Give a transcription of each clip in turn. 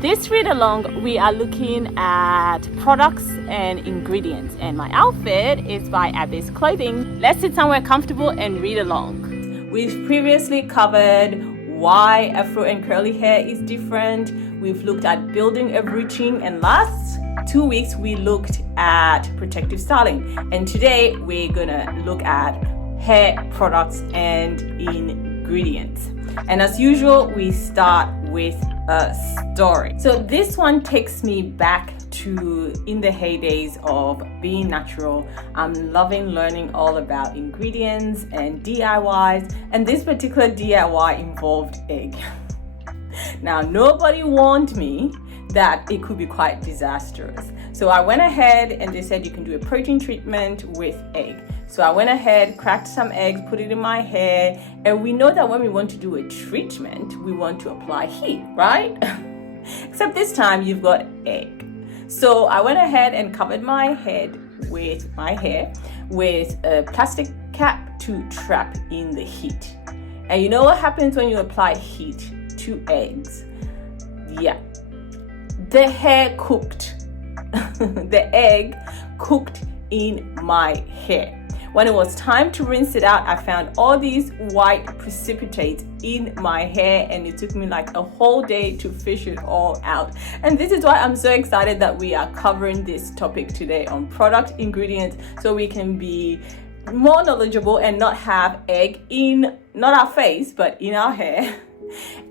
This read along, we are looking at products and ingredients, and my outfit is by Abby's Clothing. Let's sit somewhere comfortable and read along. We've previously covered why Afro and curly hair is different. We've looked at building a routine, and last 2 weeks we looked at protective styling, and today we're gonna look at hair products and ingredients. And as usual, we start with a story. So this one takes me back to in the heydays of being natural. I'm loving learning all about ingredients and DIYs, and this particular DIY involved egg. Now, nobody warned me that it could be quite disastrous. So I went ahead and they said you can do a protein treatment with egg. So I went ahead, cracked some eggs, put it in my hair, and we know that when we want to do a treatment, we want to apply heat, right? Except this time you've got egg. So I went ahead and covered my hair with a plastic cap to trap in the heat. And you know what happens when you apply heat to eggs? Yeah, the hair cooked. The egg cooked in my hair. When it was time to rinse it out, I found all these white precipitates in my hair, and it took me like a whole day to fish it all out. And this is why I'm so excited that we are covering this topic today on product ingredients, so we can be more knowledgeable and not have egg in, not our face, but in our hair,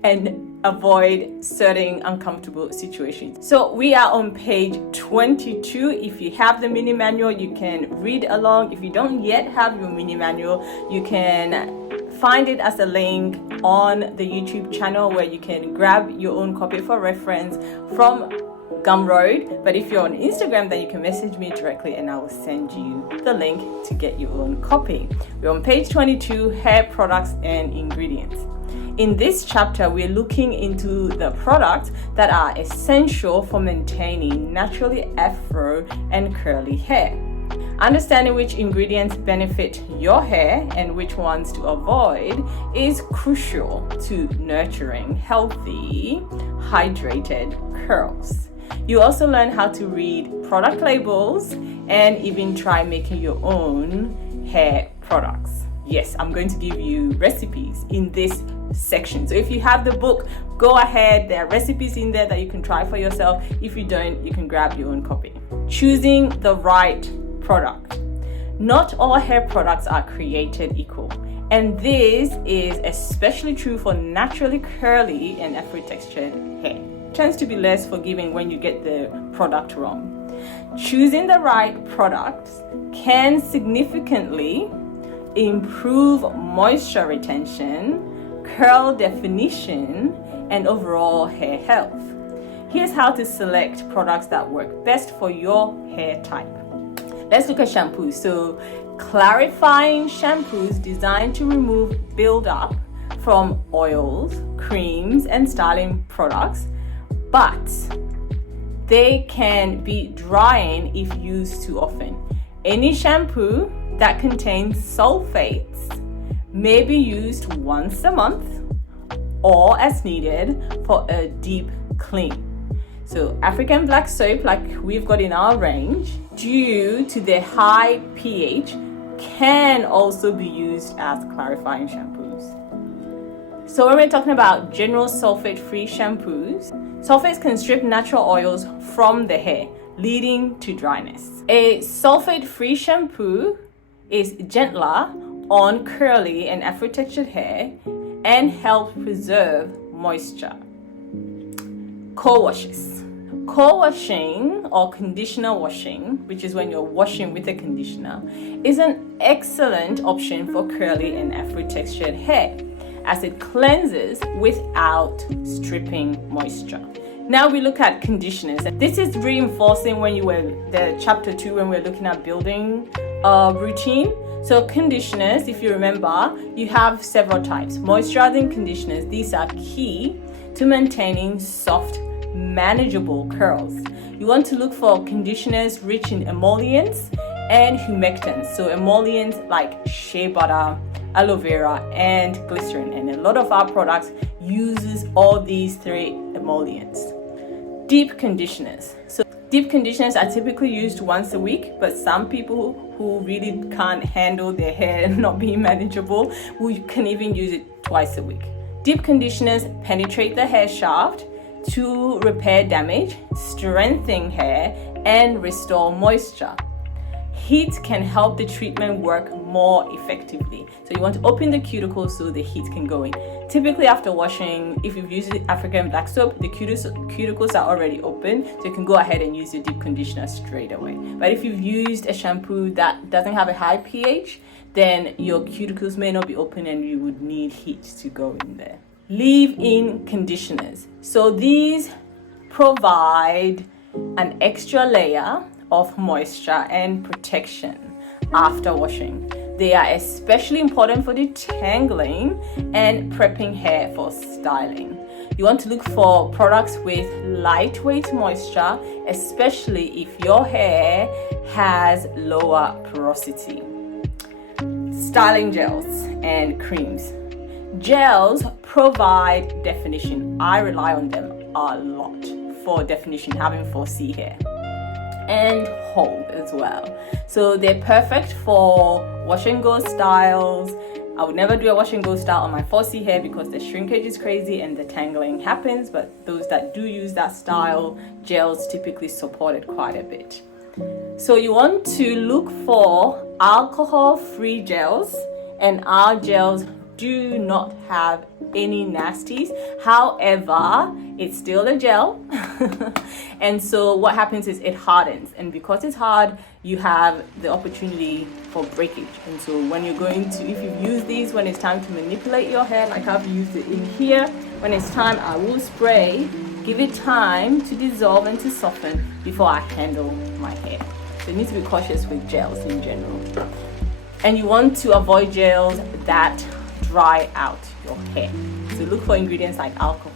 and avoid certain uncomfortable situations. So we are on page 22. If you have the mini manual, you can read along. If you don't yet have your mini manual, you can find it as a link on the YouTube channel where you can grab your own copy for reference from Gumroad. But if you're on Instagram, then you can message me directly and I will send you the link to get your own copy. We're on page 22, hair products and ingredients. In this chapter, we're looking into the products that are essential for maintaining naturally afro and curly hair. Understanding which ingredients benefit your hair and which ones to avoid is crucial to nurturing healthy, hydrated curls. You also learn how to read product labels and even try making your own hair products. Yes, I'm going to give you recipes in this section. So if you have the book, go ahead. There are recipes in there that you can try for yourself. If you don't, you can grab your own copy. Choosing the right product. Not all hair products are created equal, and this is especially true for naturally curly and Afro-textured hair. It tends to be less forgiving when you get the product wrong. Choosing the right products can significantly improve moisture retention, curl definition, and overall hair health. Here's how to select products that work best for your hair type. Let's look at shampoos. So, clarifying shampoos designed to remove buildup from oils, creams, and styling products, but they can be drying if used too often. Any shampoo that contains sulfates may be used once a month or as needed for a deep clean. So African black soap, like we've got in our range, due to their high pH, can also be used as clarifying shampoos. So when we're talking about general sulfate-free shampoos, sulfates can strip natural oils from the hair, leading to dryness. A sulfate-free shampoo is gentler on curly and Afro-textured hair and helps preserve moisture. Co-washes. Co-washing or conditioner washing, which is when you're washing with a conditioner, is an excellent option for curly and Afro-textured hair as it cleanses without stripping moisture. Now we look at conditioners. This is reinforcing when you were the chapter 2 when we're looking at building a routine. So conditioners, if you remember, you have several types. Moisturizing conditioners, these are key to maintaining soft, manageable curls. You want to look for conditioners rich in emollients and humectants. So emollients like shea butter, aloe vera, and glycerin. And a lot of our products uses all these three emollients. Deep conditioners. So deep conditioners are typically used once a week, but some people who really can't handle their hair not being manageable, we can even use it twice a week. Deep conditioners penetrate the hair shaft to repair damage, strengthen hair, and restore moisture. Heat can help the treatment work more effectively. So you want to open the cuticles so the heat can go in. Typically after washing, if you've used African black soap, the cuticles are already open, so you can go ahead and use your deep conditioner straight away. But if you've used a shampoo that doesn't have a high pH, then your cuticles may not be open and you would need heat to go in there. Leave-in conditioners. So these provide an extra layer of moisture and protection after washing. They are especially important for detangling and prepping hair for styling. You want to look for products with lightweight moisture, especially if your hair has lower porosity. Styling gels and creams. Gels provide definition. I rely on them a lot for definition, having 4C hair, and hold as well. So they're perfect for wash and go styles. I would never do a wash and go style on my 4C hair because the shrinkage is crazy and the tangling happens, but those that do use that style, gels typically support it quite a bit. So you want to look for alcohol-free gels, and our gels do not have any nasties. However, it's still a gel. And so what happens is it hardens, and because it's hard, you have the opportunity for breakage. And so when you're going to, if you've used these, when it's time to manipulate your hair, like I've used it in here, when it's time, I will spray, give it time to dissolve and to soften before I handle my hair. So you need to be cautious with gels in general. And you want to avoid gels that dry out your hair. So look for ingredients like alcohol.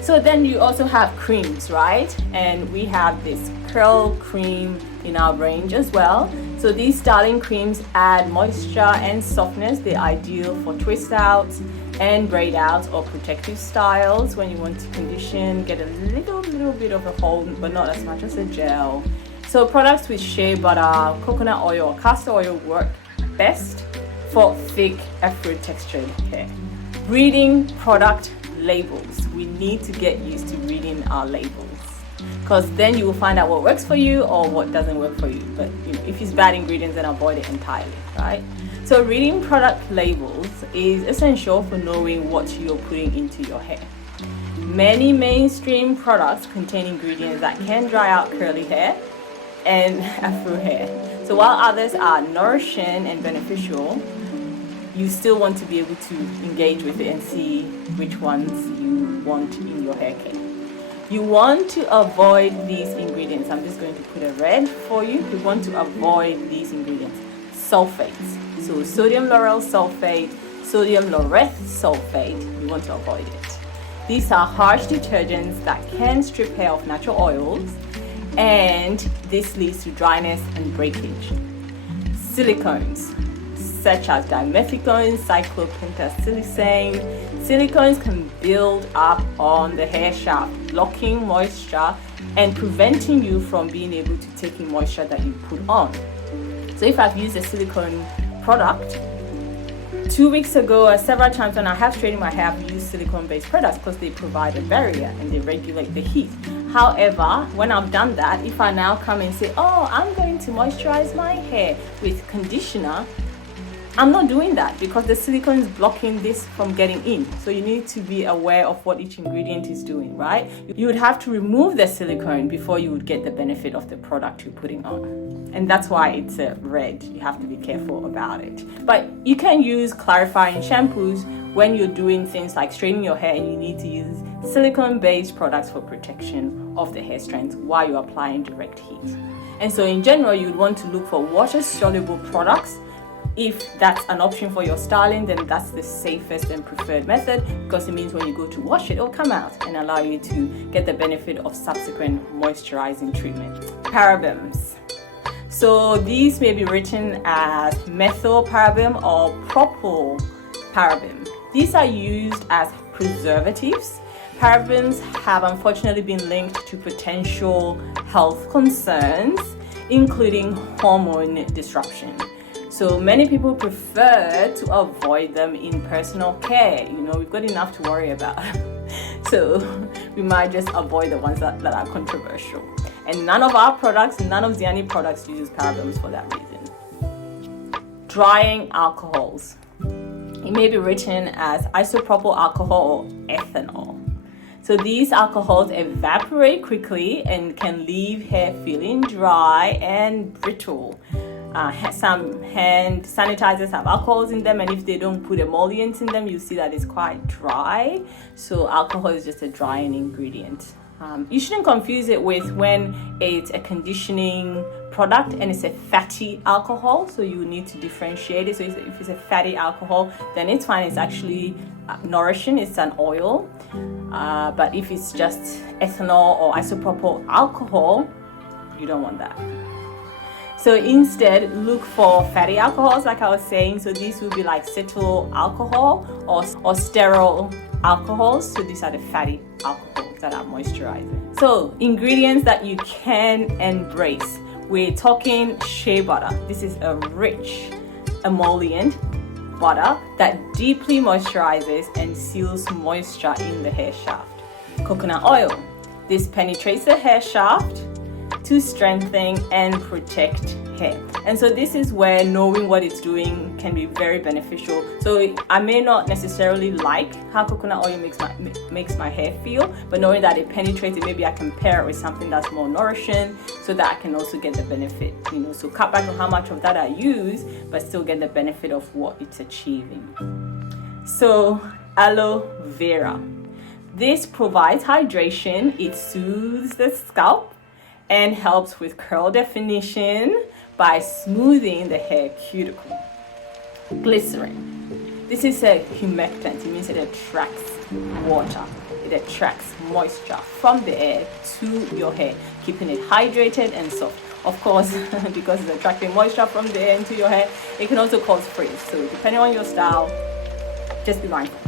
So then you also have creams, right? And we have this curl cream in our range as well. So these styling creams add moisture and softness. They're ideal for twist outs and braid outs or protective styles when you want to condition, get a little bit of a hold, but not as much as a gel. So products with shea butter, coconut oil, or castor oil work best for thick Afro-textured hair. Reading product labels. We need to get used to reading our labels, because then you will find out what works for you or what doesn't work for you. But if it's bad ingredients, then avoid it entirely, right? So reading product labels is essential for knowing what you're putting into your hair. Many mainstream products contain ingredients that can dry out curly hair and afro hair. So while others are nourishing and beneficial, you still want to be able to engage with it and see which ones you want in your hair care. You want to avoid these ingredients. I'm just going to put a red for you. You want to avoid these ingredients. Sulfates. So sodium lauryl sulfate, sodium laureth sulfate, you want to avoid it. These are harsh detergents that can strip hair of natural oils, and this leads to dryness and breakage. Silicones, such as dimethicone, cyclopentasilicane. Silicones can build up on the hair shaft, blocking moisture and preventing you from being able to take in moisture that you put on. So if I've used a silicone product 2 weeks ago, or several times when I have straightened my hair, I've used silicone-based products because they provide a barrier and they regulate the heat. However, when I've done that, if I now come and say, oh, I'm going to moisturize my hair with conditioner, I'm not doing that because the silicone is blocking this from getting in. So you need to be aware of what each ingredient is doing, right? You would have to remove the silicone before you would get the benefit of the product you're putting on. And that's why it's a red. You have to be careful about it. But you can use clarifying shampoos when you're doing things like straightening your hair, and you need to use silicone-based products for protection of the hair strands while you're applying direct heat. And so in general, you would want to look for water-soluble products. If that's an option for your styling, then that's the safest and preferred method, because it means when you go to wash it, it'll come out and allow you to get the benefit of subsequent moisturizing treatment. Parabens. So these may be written as methylparaben or propylparaben. These are used as preservatives. Parabens have unfortunately been linked to potential health concerns, including hormone disruption. So many people prefer to avoid them in personal care. We've got enough to worry about. So we might just avoid the ones that are controversial. And none of the any products uses parabens for that reason. Drying alcohols. It may be written as isopropyl alcohol or ethanol. So these alcohols evaporate quickly and can leave hair feeling dry and brittle. Some hand sanitizers have alcohols in them, and if they don't put emollients in them, you see that it's quite dry. So alcohol is just a drying ingredient. You shouldn't confuse it with when it's a conditioning product and it's a fatty alcohol, so you need to differentiate it. So if it's a fatty alcohol, then it's fine, it's actually nourishing, it's an oil. But if it's just ethanol or isopropyl alcohol, you don't want that. So instead, look for fatty alcohols, like I was saying. So these will be like cetyl alcohol or sterol alcohols. So these are the fatty alcohols that are moisturizing. So ingredients that you can embrace. We're talking shea butter. This is a rich emollient butter that deeply moisturizes and seals moisture in the hair shaft. Coconut oil. This penetrates the hair shaft to strengthen and protect hair. And so this is where knowing what it's doing can be very beneficial. So I may not necessarily like how coconut oil makes my hair feel, but knowing that it penetrates it, maybe I can pair it with something that's more nourishing so that I can also get the benefit. So cut back on how much of that I use, but still get the benefit of what it's achieving. So aloe vera. This provides hydration, it soothes the scalp, and helps with curl definition by smoothing the hair cuticle. Glycerin. This is a humectant. It means it attracts water. It attracts moisture from the air to your hair, keeping it hydrated and soft. Of course, because it's attracting moisture from the air into your hair, it can also cause frizz. So depending on your style, just be mindful.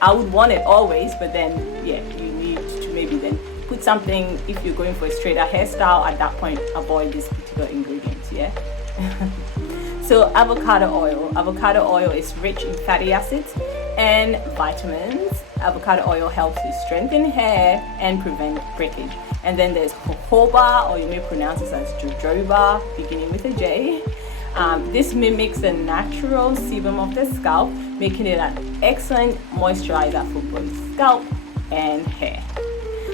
I would want it always, but then you need to maybe then put something, if you're going for a straighter hairstyle, at that point avoid these particular ingredients. So avocado oil. Avocado oil is rich in fatty acids and vitamins. Avocado oil helps to strengthen hair and prevent breakage. And then there's jojoba, or you may pronounce it as jojoba, beginning with a J. This mimics the natural sebum of the scalp, making it an excellent moisturizer for both scalp and hair.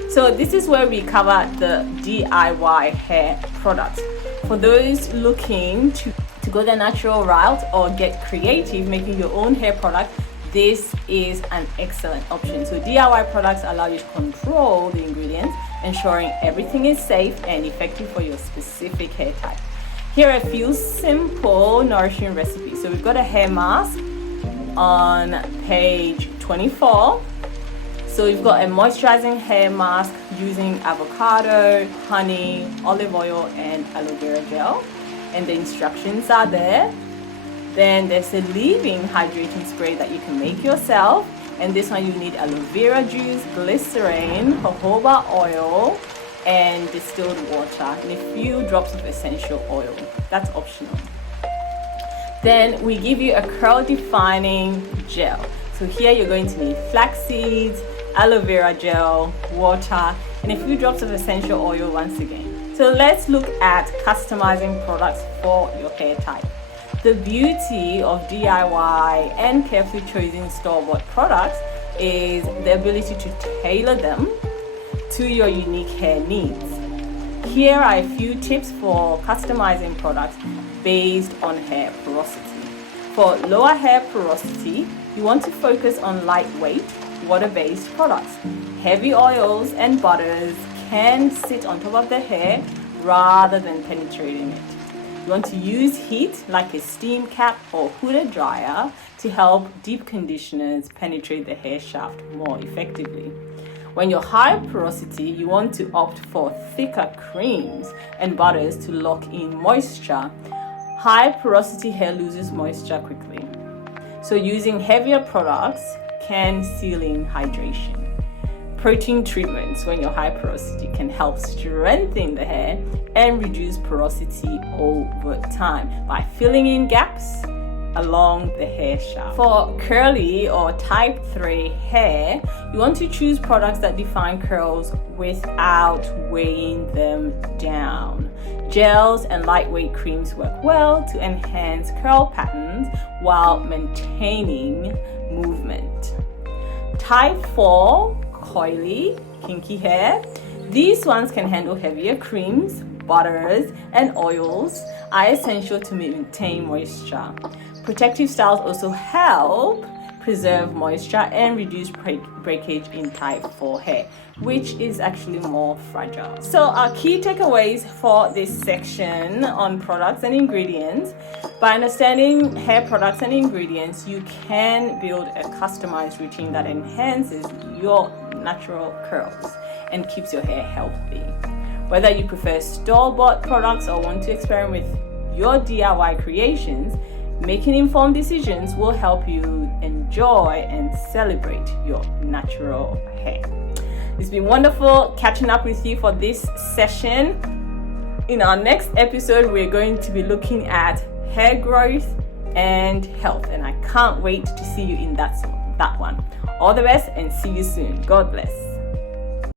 So this is where we cover the DIY hair products. For those looking to go the natural route or get creative making your own hair product, this is an excellent option. So DIY products allow you to control the ingredients, ensuring everything is safe and effective for your specific hair type. Here are a few simple nourishing recipes. So we've got a hair mask on page 24. So we've got a moisturizing hair mask using avocado, honey, olive oil, and aloe vera gel. And the instructions are there. Then there's a leave-in hydrating spray that you can make yourself. And this one you need aloe vera juice, glycerin, jojoba oil, and distilled water, and a few drops of essential oil. That's optional. Then we give you a curl defining gel. So here you're going to need flax seeds, aloe vera gel, water, and a few drops of essential oil once again. So let's look at customizing products for your hair type. The beauty of DIY and carefully choosing store-bought products is the ability to tailor them to your unique hair needs. Here are a few tips for customizing products based on hair porosity. For lower hair porosity, you want to focus on lightweight, water-based products. Heavy oils and butters can sit on top of the hair rather than penetrating it. You want to use heat like a steam cap or hooded dryer to help deep conditioners penetrate the hair shaft more effectively. When you're high porosity, you want to opt for thicker creams and butters to lock in moisture. High porosity hair loses moisture quickly, so using heavier products can seal in hydration. Protein treatments when you're high porosity can help strengthen the hair and reduce porosity over time by filling in gaps along the hair shaft. For curly or type 3 hair, you want to choose products that define curls without weighing them down. Gels and lightweight creams work well to enhance curl patterns while maintaining movement. Type 4 coily, kinky hair. These ones can handle heavier creams, butters, and oils are essential to maintain moisture. Protective styles also help preserve moisture and reduce breakage in type 4 hair, which is actually more fragile. So our key takeaways for this section on products and ingredients: by understanding hair products and ingredients, you can build a customized routine that enhances your natural curls and keeps your hair healthy. Whether you prefer store-bought products or want to experiment with your DIY creations, making informed decisions will help you enjoy and celebrate your natural hair. It's been wonderful catching up with you for this session. In our next episode, we're going to be looking at hair growth and health, and I can't wait to see you in that one. All the best and see you soon. God bless.